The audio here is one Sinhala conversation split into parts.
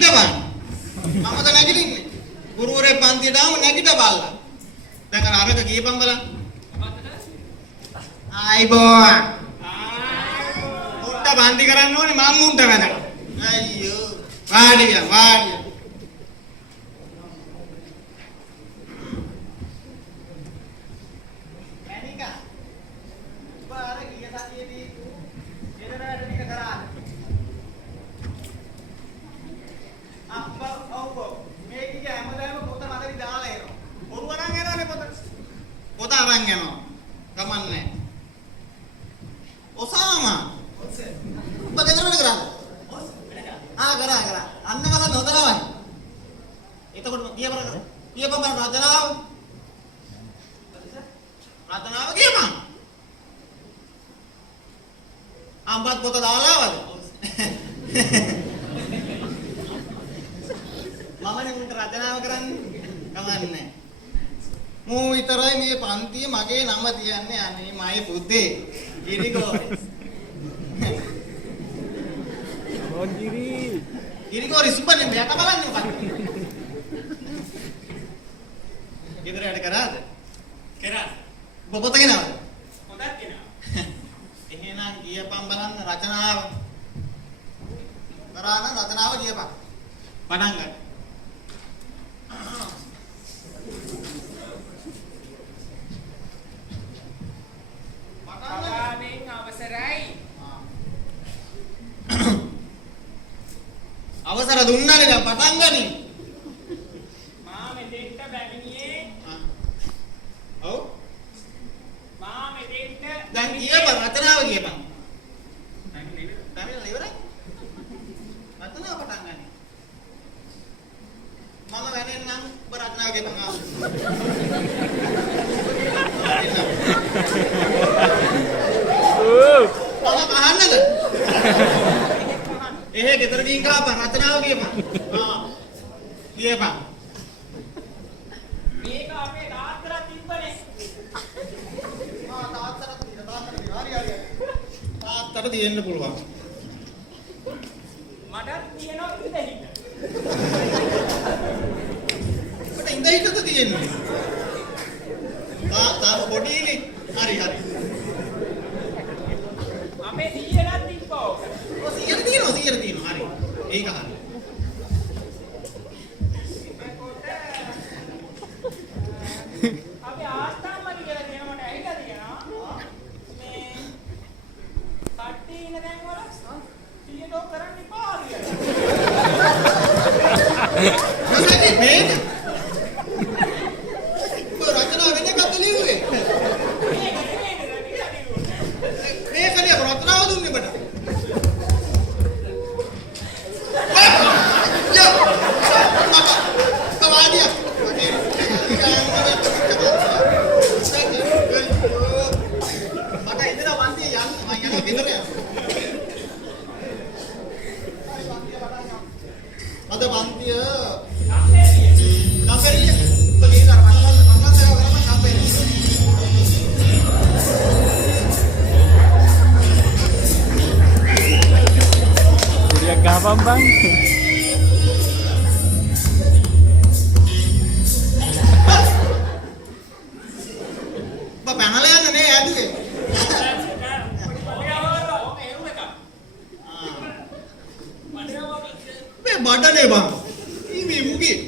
නැගිටපන්. මමද නැගිටින්නේ. ගුරුවරේ පන්තියට ආව නැගිටපල්ලා. දැන් අරක කියපන් බලන්න. ආයිබෝ. මුට්ට බන්දි කරන්න ඕනේ මම මුන්ට වැදලා. අයියෝ. වාඩිය. මැනිකා. බාර ගිය සතියේදී එදරට ටික කරා. ඔව්. මේකේ හැමදාම පොත මඩරි දාලා එනවා. ඔරුව අරන් යනවනේ පොත. පොත අරන් යනවා. කමන්නේ. ඔසාමා. ඔබ ගෙදර වැඩ කරා? කරා. අන්න වහන්න හොදනවයි. එතකොට කියපම රචනාව. රචනාව කියපන්. අම්බත් පොත දාලාවද? මමනේ මුන්ට රචනාව කරන්නේ. කමන්නේ. මූ විතරයි මේ පන්තියේ මගේ නම තියන්නේ අනේ මයි පුතේ. ගිරිගෝරි. ගිරිගෝරි සුපන්නේ මෙයාට බලන්නේ ඔබ. ගෙදර වැඩ කරාද? කරා. ඔබ පොත ගෙනාවද? පොතක් ගෙනාවා. එහෙනම් කියපන් බලන්න රචනාව. කරා නම් රචනාව කියපන්. පටන් ගන්න. අවසර දුන්නානේ දැන් පටන් ගනි. මා මෙතෙන්ට බැගිනියේ. ඔව්. මා මෙතෙන්ට දැන් කියපන් රචනාව කියපන්. දැන් ඉවරයි. රචනාව පටන් ගනි. මම වැනෙන්නම් ඔබ රචනාව කියපන් ආ. ඔව්. අහන්නද? එහෙ ගෙදර ගිහින් කාපන් රචනාව කියපන්. කියපන්. මේක අපේ තාත්තලා තිබ්බනේ. තාත්තලා තියෙන. හරි. තාත්තට දෙන්න පුළුවන්. මට තියෙනවා ඉඳහිට. මට ඉඳහිටද තියෙන්නේ. තාත්තා පොඩිනේ. හරි. අපේ 100ක් තිබ්බා. ඔය 100 තියෙනවා. හරි. ඒක හරි. අපි ආස්තාම්මනි කියලා කියනකොට ඇහිලා තියෙනවා. මේ කට්ටි ඉන්න තැන් වල 100ක් කරන්න එපා කියලා. මොකද මේ? රචනා වෙන්නේ කද්ද ලියුවේ? මේක නේ රචනාව දුන්නේ බට. අද පන්තිය කම්පෙරිය බගේ කර මන්නත් සේව කරම කම්පෙරිය කුඩියක් ගහපන් බං පැනලා යන්නේ නේ ඇදුවේ බඩනේ බං ඊමේ මුගේ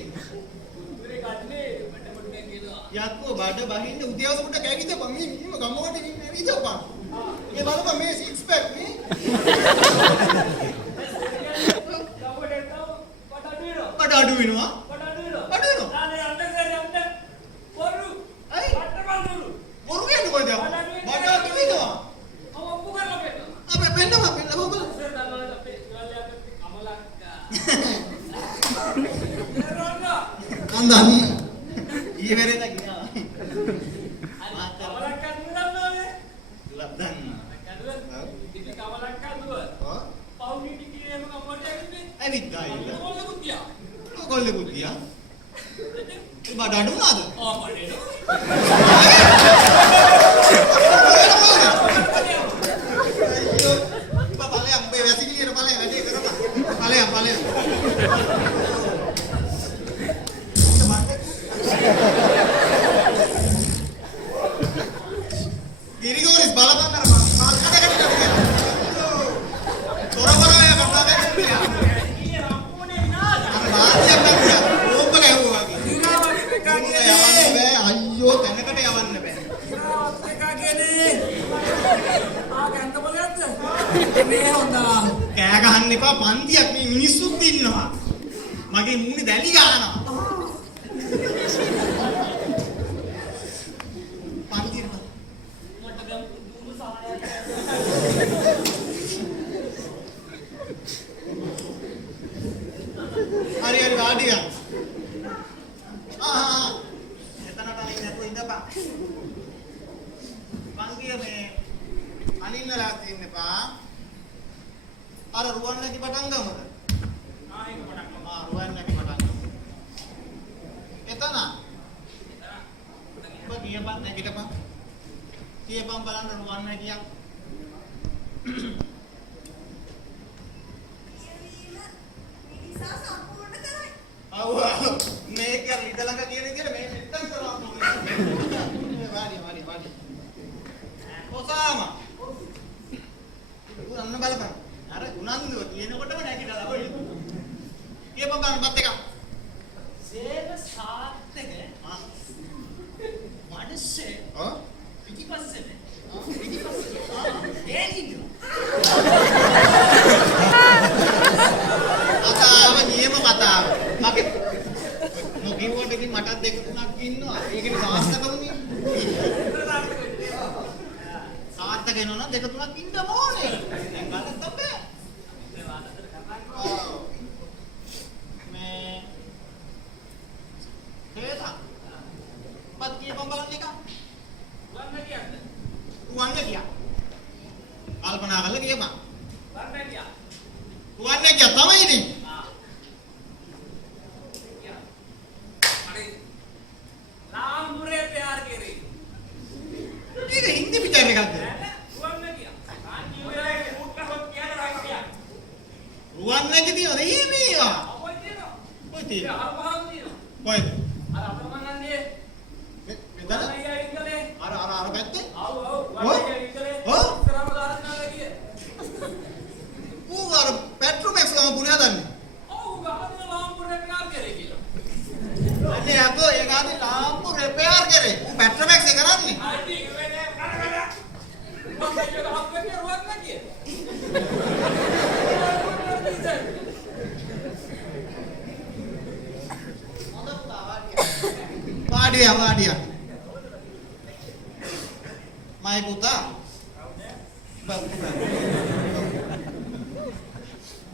යක්කෝ බඩ බහින්න උදේවස උඩ කැගිද බං මේ ගමවට ඉන්නේ විදපන් මේ බලපන් මේ සික්ස් පැක් නේ බඩ අඩු වෙනවා නානේ අන්න පොරු අයි පොරු කියන්නේ කොහෙද බඩ අඩු වෙනවා ඔප්පු කරලා පෙන්නන අපේ පෙන්නම ඔබ Andan. Iya beri lagi ya. Kawalankan dulu dong. Labdan. Jadi kawalankan dulu. Pau ni dikirim dengan model ni. Bidai. Kau lebut dia. Kau lebut dia. Badadu ada. Oh, badadu. Ayo. Bapak leang, bebas ini dia paling, ada kenapa? Paling. බලන්න එපා පන්තියක් මේ මිනිස්සුත් ඉන්නවා. මගේ මූණේ දැලි ගන්නවා. පන්තිය මට දැන් දුරු සාහනයක් හරි හරි වාඩි ගන්න. එතනට අනින්න නැතුව ඉඳපන්. පන්තිය මේ අනින්නලා තින්න එපා. අර රුවන් නැති පටන් ගමුද? ඒක පටන් ගමු. රුවන් නැති පටන් ගමු. එතන. ඔබ කියපන් නැගිටපන්. කියපන් බලන්න රුවන් නැතියක්. ඔව් මේක ඊට ළඟ කියන විදිහට මේ මෙත්තන් කරනවා ඕනේ. වාඩි. ඔසාම. උනන්න බලපන්. අර උනන්දුව කියනකොටම නැගිටලා කොයි. කියපන් බලන්න බත් එක. සේව සාර්ථක මිනිස්සේ පිටිපස්සේ කතාව නියම කතාව. මගේ මොකියුවට ඉතින් මටත් දෙක තුනක් ඉන්නවා. ඒකේ සාර්ථකවුනේ. සාර්ථක වෙනවා නම් දෙක තුනක් ඉන්න ඕනේ. දැන් ගන්න තමයි. මේ හේතා. පත් කියපන් බලන්න එක. රුවන් නැතියක්. කල්පනා කරලා කියපන්. රුවන් නැතියක් තමයි ඉතින්. रामपुरे प्यार करे ඒක හින්දි පිටර එකක්ද? රුවන් නැතියා කාන්තිවලේ ඌට හොත් කියන රාගියා රුවන් නැති තියනද? මේවා. අපොයි තියෙනවා කොයි ඒ තියෙන්නේ? අරපහන් තියෙනවා කොයිද? අර අතරමංගන්නේ මෙතන? අයියා ඉංගලේ අර පැත්තේ? ආව් වඩේ ඉංගලේ ඔව්. ඉස්සරහම දාන්නා ගියේ ඌ අර පෙට්‍රොමැක්ස් ගම පුණේ හදන්නේ. ඔව් ගහන රාමපුරේ ප්යාර करे කියලා අනේ අකෝ ඒ ගානේ ලාම්පු රිපෙයාර් කරේ. ඌ පෙට්‍රොමැක්ස් එක කරන්නේ. ආටි වෙන්නේ කරගලා මම ඒක හම්බෙන්නේ රුවන් නැතිය වාඩිය. මයි පුතා.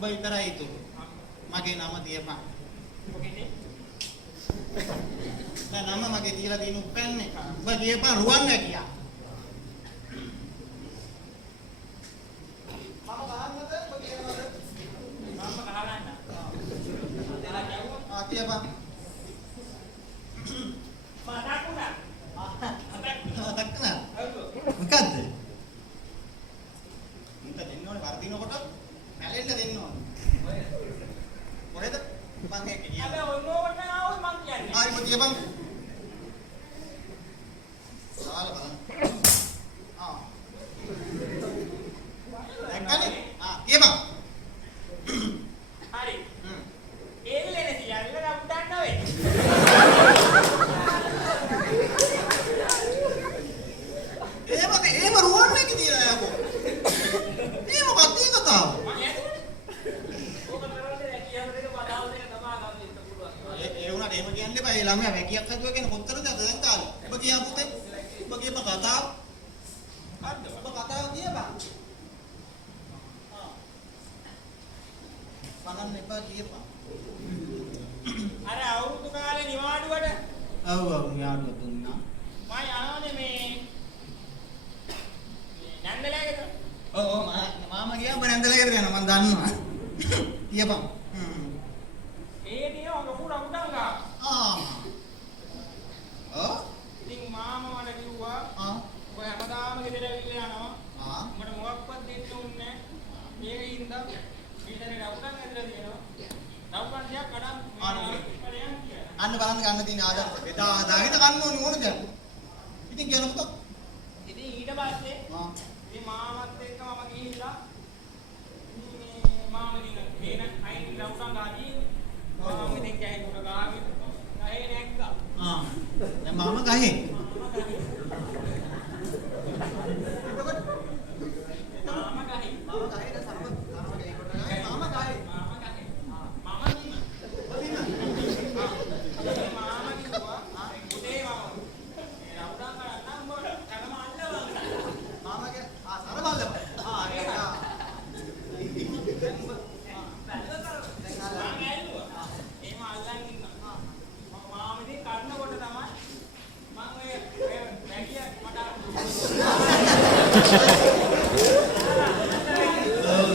බයිතරයි තු. මගේ නම තියපන්. නම මගේ තියලා දිනු පෙන්නේ. ඔබ කියපන් රුවන් නැතියා. මම ගහන්නද ඔබ කියනවද? මම ගහගන්න දෙලා කියවුවා කියපන්. මඩකුණා දක්කන. ඔව් මොකද්ද? මුන්ට දෙන්න ඕනේ වර්ධිනකොට පැලෙන්න දෙන්න ඕනේ. කොහෙද? මම ඒක අද කියනවා. ඔන්නෝවට ආවොත් මං කියන්නේ ආයි මොකද කියපන්. සාල බලන්න. දැක්කනේ? කියපන්. හරි එල්ලේ නැති යල්ල රවුඩන්න වෙයි එහෙම රුවන් නැති තියලා යකෝ. එහෙම කත්තිය කතාව. මම යන්නේ ඕක කරන්නේ කියන දෙක බදාල් දෙක තමා ගන්න ඉන්න පුළුවන් ඒ වුණාට එහෙම කියන්න එපා. ඒ ළමයා වැකියක් හදුවා කියන කොතරද දැන් කාලේ. ඔබ කියපු පුතේ. ඔබ කියපන් කතාව. හරිද? ඔබ කතාව කියපන්. බලන්න එපා කියපන්. අර අවුරුදු කාලේ නිවාඩුවට ඔව් යාළුවා දුන්නා. මම යනවානේ මේ නන්දලයකට ඔව් මාමා ගියා ඔබ නැන්දලකට යනවා මම දන්නවා. කියපන්. ඒ නියම ලොකු රවුඩන් ගා ඉතින් මාමා මට කිව්වා ඔබ හැමදාම ගෙදර ඇවිල්ලා යනවා මට මොකක්වත් දෙන්න ඕනේ නැහැ මේකින්ද ඊටරේ රවුඩන් ඇදලා දෙනවා රවුඩන් ටිකක් කඩන් අන්න බලන්න ගන්න තියෙන ආදර්ශ. බෙදා හදාගෙන ගන්න ඕනේ මොනද? ඉතින් කියන පුතෝ. ඉතින් ඊට පස්සේ මේ මාමත් එක්ක මම ගිහිල්ලා මේ මාමා දින අයින් රවුඩන් ගාදී මම ඉතින් කැහේ කොට ගාගෙන ගහේ නැග්ගා දැන් මාමා ගහේ. මාමා ගහේ මාමා ගහේ සමග ගහේ කොට ගහේ මාමා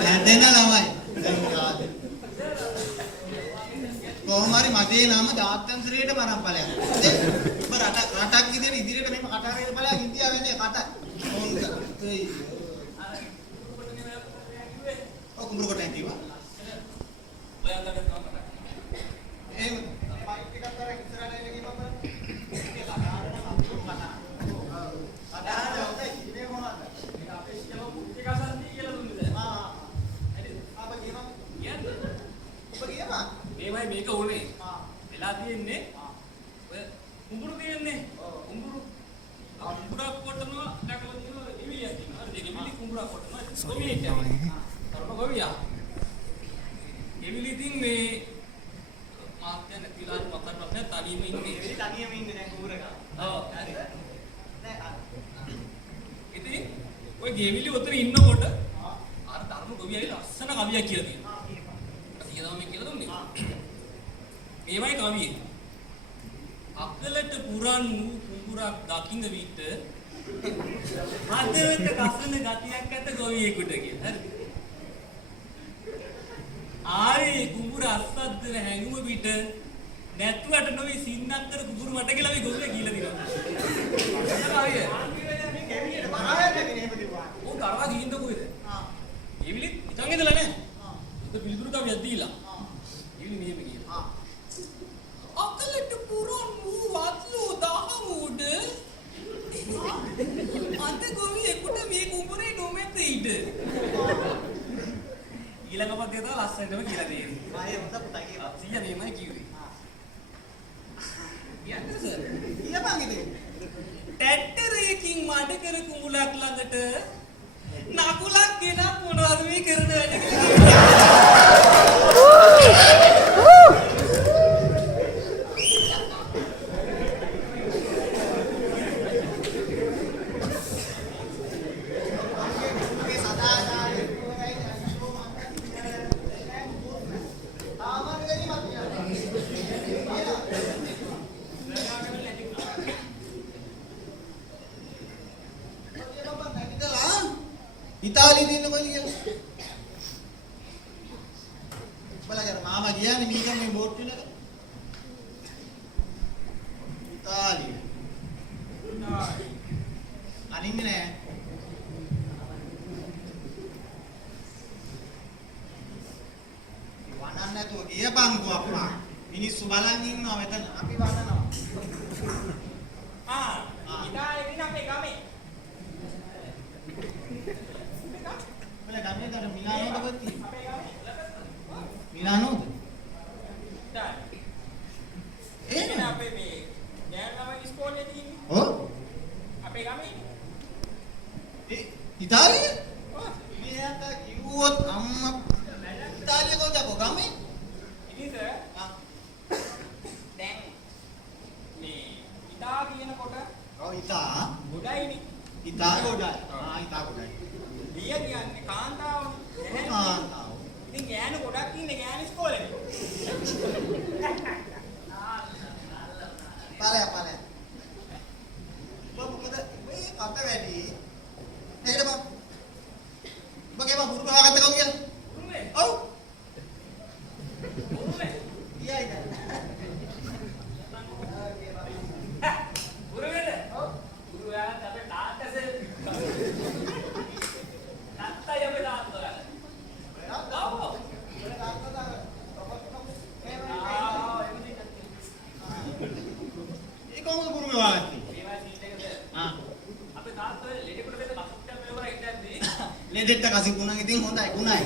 හැදෙන ළමයි. කොහොම හරි මගේ නම ජාත්‍යන්තරයට බරන් ඵලයක්. ඔබ රටක් විදිහට ඉදිරියට මෙහෙම කටහරේ ඵලයක් ඉන්දියාවේ නේ කට. ඔව් කුඹුර කොට ඇටිවා. එහෙම මයික් එකක් අරන් ඉස්සරහට එන්න ගිහම බලන්න. ඒක කතාරන සම්පූර්ණ කතා. කතාරන හොඳයි ඉන්නේ මොනවද? ඒක අපේ ඉස්සෙල්ලා මුත් එක අසන්දී කියලා දුන්නේ. හරි. අප ගියම කියන්නේ. ඔබ ගියම මේවයි මේක උනේ. වෙලා තියෙන්නේ. ඔය කුඹුරු තියෙන්නේ. කුඹුරක් කොටනවා දැකලා තියෙනවා එවිලියක් තියෙනවා. හරිද? එවිලි කුඹුරක් කොටනවා. කොමියෙක් යනවා. කරන ගොවියා. එවිලි තින් මේ මාත්‍ය නැතිලා මතක් නැහැ තනියම ඉන්නේ. එවිලි තනියම ඉන්නේ දැන් කුඹුරක. ඔව්. නෑ. ඉතින් ඔය ගෙවිලි උතන ඉන්නකොට අර ධර්ම ගොවියයි ලස්සන කවියක් කියලා තියෙනවා. කියලා මේ කියලා දුන්නේ. මේවයි කවියේ. අකලට පුරන් වූ කුඹුරක් දකින්න විට හදවත කසන ගතියක් ඇත ගොවියෙකුට කියලා. හරිද? ආයේ කුඹුර අස්සද්දර හැඟුම පිට නැත්වට නොවේ සින්නත්තර කුඹුරු මට කියලා මේ ගොවියා කියලා දිනවා. හරිය. මේ ගෙවිලියට බරායක් නැගෙන එහෙම දිව්වා. ඕක කරවා ගිහින්ද කොහෙද? ගෙවිලි ඉතින් ඉඳලා නැහැ. ඒක පිළිතුරු කවියක් දීලා. ගෙවිලි මෙහෙම කියලා. අකලට පුරන් වූ වත්ලෝ දහමුඩ අද ගොවියෙකුට මේ කුඹුරේ නොමැත ඊට. ඊළඟ පදේ තමයි ලස්සනටම කියලා දෙන්නේ. ආයේ හොඳ පුතා කියනවා. 100 නෙමෙයි කිව්වේ. යන්න සර්. ඊයපන් ඉතින්. ටැට්ටරයකින් මඩ කර කුඹුලක් ළඟට නකුලක් ගෙන මොනවද මේ කරන වැඩ ඉතාලියේ දින්න කොයි කියලා. බලන්න මාමා කියන්නේ මීගම මේ බෝට් එක. ඉතාලිය. අනින්නේ නෑ. වණන් නැතුව ගියපන්කෝ අප්පා. මිනිස්සු බලන් ඉන්නවා මෙතන. අපි වණනවා. ඉතාලියේ දින අපේ ගමේ ගමේ දර මිලානෝද ගොත්ති අපේ ගමේ මිලානෝද එන්නේ අපේ මේ දැන් ළමයි ඉස්කෝලේ තියෙන්නේ ඔව් අපේ ගමේ ඉතාලිය මෙයාට කිව්වොත් අම්මා ඉතාලිය කොහෙද ගමේ ඉතින් සර් දැන් මේ ඉතා කියනකොට ඔව් ඉතා ගොඩයිනේ ඉතා ගොඩයි ඉතා ගොඩයි දිය කියන්නේ කාන්තාවනේ කාන්තාව ඉතින් ගෑනු ගොඩක් ඉන්නේ ගෑනු ඉස්කෝලේ පාලය මොකද මේ කට වැඩි නේද බං බගේ බං බුරු ගහගත්ත කවුද කියලා උරුමේ ඔව් උරුමේ ඊයයි නේද උරුමේද ඔව් උරුමයා අපේ තාත්තසේ තාත්තා යමේ තාත්තා ඒ කොහොමද බුරු ගහගත්තේ මේවා සීට් එකද අපේ තාත්තා ලෙඩෙකුට දෙන්න බසුට්ට මෙවර ඉඳද්දී ලෙඩෙක්ට කසිකුණන් ඉතින් හොඳයි ගුණයි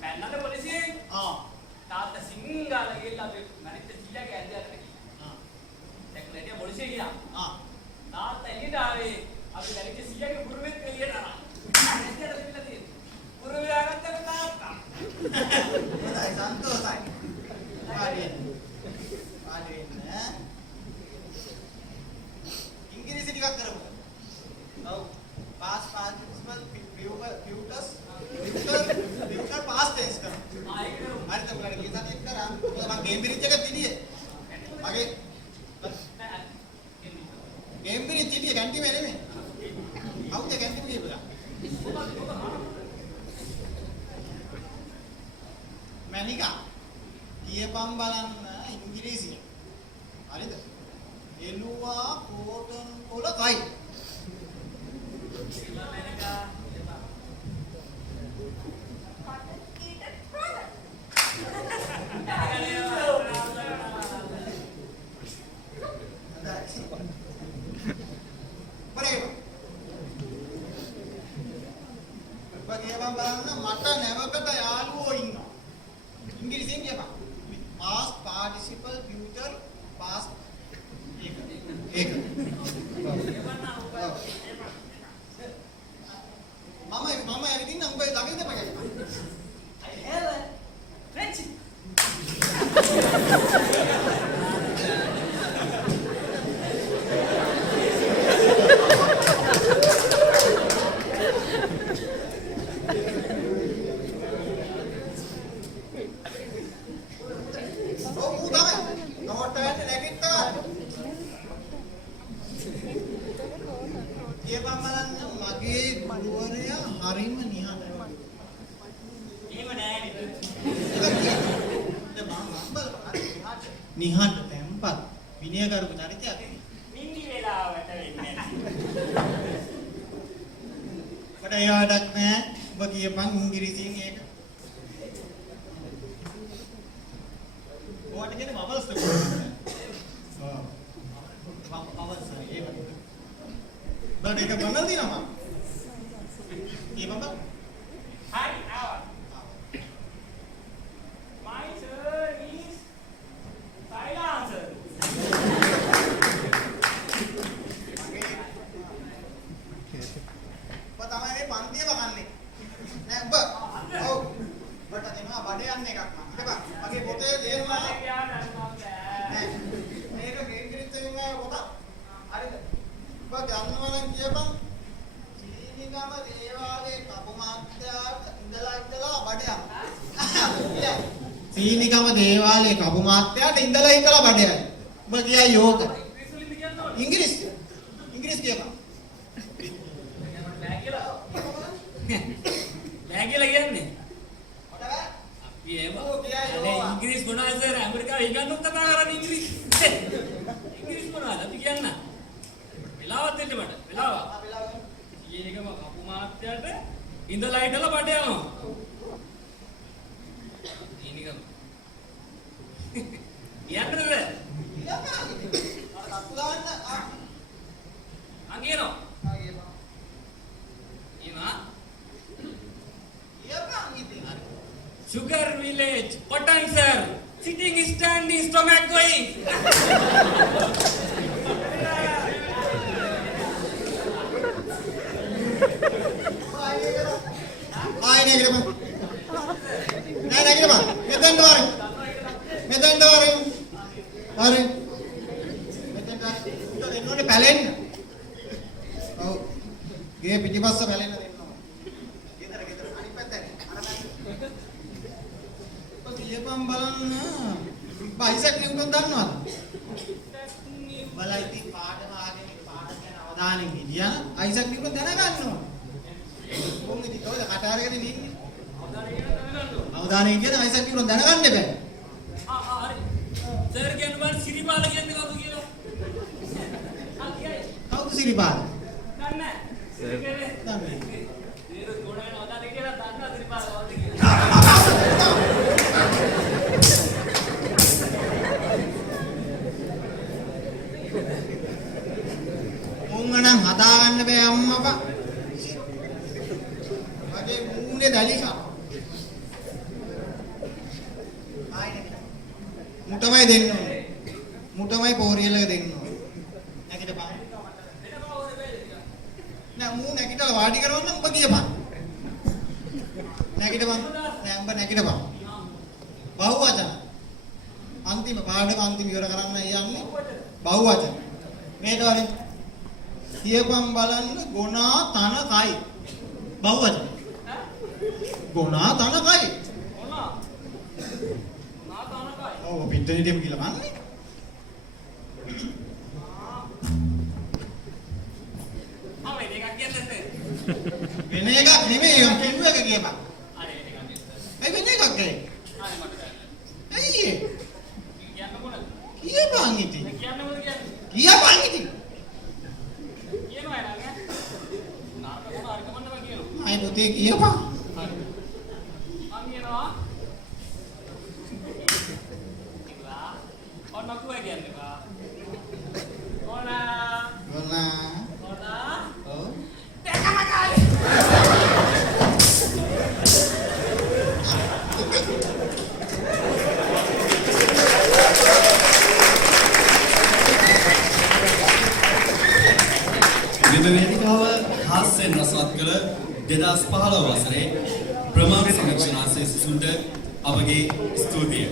පැන්නට පොලිසියෙන් තාත්තා සිංගාල ගිහලා අපේ මනිට සීයාගේ ඇඳයකට ගියා දැන් ලෙඩේ පොලිසිය ගියා තාත්තා එළියට ආවේ අපි මනිට සීයාගේ පුරුවෙත් එළියට ආවා ඇඳයට දෙන්න තියෙන්නේ පුරුවේ ආගත්තම තාත්තා හොඳයි සන්තෝෂයි වාඩි වෙන්න ඉංග්‍රීසි ටිකක් කරමු ඔව් පාස් පාර්ටිසිපල් ෆියුචර් පාස් ටෙන්ස් කරමු ඒක කරමු හරිද ඔයාලට කියලා තියෙන කරා මොකද මම කේම්බ්‍රිජ් එකට ගියේ මගේ කේම්බ්‍රිජ් සිටියේ කැන්ටිමේ නෙමෙයි කවුද කැන්තිම කියපුවා? මැනිකා කියපම් බලන්න ඉංග්‍රීසියෙන්. හරිද? එළුවා කෝටන් කොල කයි. කියපම් බලන්න මට නැවකට යාළුවෝ ඉන්නවා. ඉංග්‍රීසියෙන් කියපම්. past participle future past ඒක. මම ඇවිදින්න උඹ ළඟින්ද මගේ. I have a French. නිහඬ තැම්පත් විනයකරුක චරිතයක් නිදි වේලාවට වෙන්නේ මට ඒ වඩක් නෑ ඔබ කියපන් ඉංග්‍රීසියෙන් ඒක ඔයාට කියන්නේ බබල්ස් ද බබල්ස් ඒක බඩ එක බබල් දිනවා ඒ bubble Hi, hour. My turn is silence. ඔබ තමයි මේ පන්තිය වගන්නේ. නෑ ඔබ. ඔව්. ඔබට දෙනවා බඩ යන්නේ එකක් මම. හිතපන්. මගේ පොතේ තේරුණා. නෑ. මේක ඉංග්‍රීසියෙන් නෑ පොත. හරිද? ඔබ දන්නවා නම් කියපන්. සීනිගම දේවාලේ කපු මාත්‍යාට ඉඳලා බඩ යනවා. සීනිගම දේවාලේ කපු මාත්‍යාට ඉඳලා බඩ යනවා. ඔබ කියයි යෝග. ඉංග්‍රීසි කියපන්. නෑ කියලා කියන්නේ. අපි එහෙම ඉංග්‍රීසි මොනවද සර් ඇමරිකාවේ ඉගෙනුම් කතා කරන්නේ ඉංග්‍රීසි. ඉංග්‍රීසි මොනවද අපි කියන්න. වෙලාවක් දෙන්න මට. වෙලාව. ඊයේකම කපු මාත්‍යට ඉඳලා බඩ යනවා. ඊනිකම. යන්නද? අංගේනෝ. Sugar village, Patang sir, sitting, standing, stomach going. ආයෙ නේද? නෑ නෑ කියලා බං. මෙතෙන්ට වරෙන්. හරි. මෙතෙන්ට එන්නෝනේ පැලෙන්න. ඔව්. ගේ පිටිපස්ස පැලෙන්න දෙන්න ඕන. ගෙදර අනිත් පැත්තට. ඔබ කියපම් බලන්න. බයිසෙක් නිව්ටන් දන්නවද? බලයිති පාඩම ආගෙන පාඩම ගැන අවධානයෙන් ඉඳියා. අයිසැක් නිව්ටන් දැනගන්න ඕන. කොහොමද ඉතින් ඔය කට අරගෙන ඉන්නේ? අවධානයෙන් කියන අයිසැක් නිව්ටන් දැනගන්න බෑ. හරි. සර් කියන්නේ බාර සිරිපාල කියන්නේ කවුද කියලා? කියයි. කවුද සිරිපාල? දන්නේ නැහැ. දන්නේ. ඒක ගොඩේන අවධානය කියලා දන්නා සිරිපාල කවුද කියලා. මුංගනම් හදාගන්න බෑ අම්මපා. මගේ මූණේ දැලිකා. මුටමයි දෙන්න ඕනේ. මුටමයි පෝරියලක දෙන්න ඕනේ. නැගිටපන්. නෑ මූ නැගිටලා වාඩි කරවන්න උඹ කියපන්. නැගිටපන්. නෑ උඹ නැගිටපන්. බහුවචන. අන්තිම පාඩම අන්තිම ඉවර කරන්න යන්නේ. බහුවචන. මේට වරින් කියපම් බලන්න ගුණා තන කයි. බහුවචන. ගුණා තන කයි. ඔව් පිටේටම කියලා මන්නේ. ආ මේ කියන්නේ වෙන එකක් නෙමෙයි මම කිව්ව එක කියපන්. අනේ ඒක ගන්න. ඒ වෙන එකක් නේ. අනේ මට ගන්න. ඇයි ඒ? කියන්න මොනද? කියපන් ඉතින්. කියන්න මොනද කියන්නේ? කියපන් ඉතින්. කියනවා නේද? නාමක මොන හරි කමන්න මම කියනවා. ආයි පුතේ කියපන්. මම කියනවා. ඉතිලා ඔන්න කුවා කියන්නේ බා. ඕනා. ඕනා. ඕනා. ඔව්. මෙම වේදිකාව හාස්‍යයෙන් රසවත් කළ 2015 වසරේ ප්‍රමාණ සංරක්ෂණාංශයේ සිසුන්ට අපගේ ස්තුතිය.